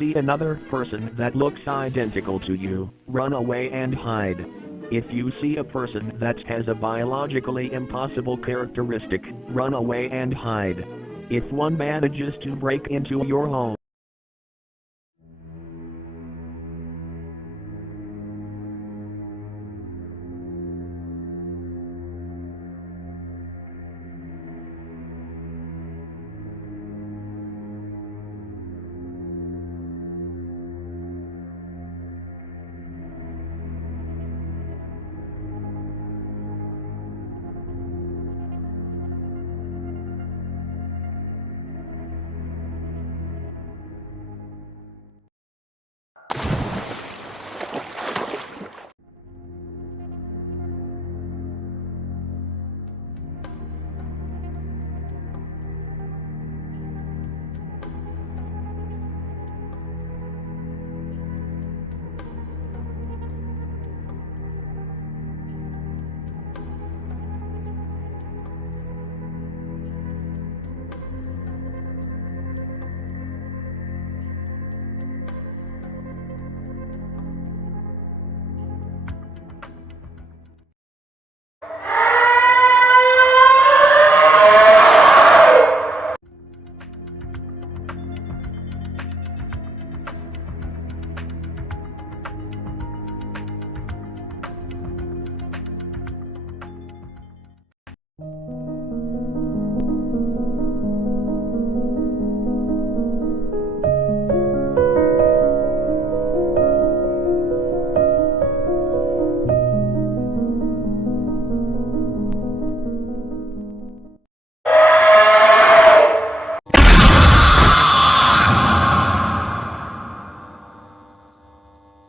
see another person that looks identical to you, run away and hide. If you see a person that has a biologically impossible characteristic, run away and hide. If one manages to break into your home,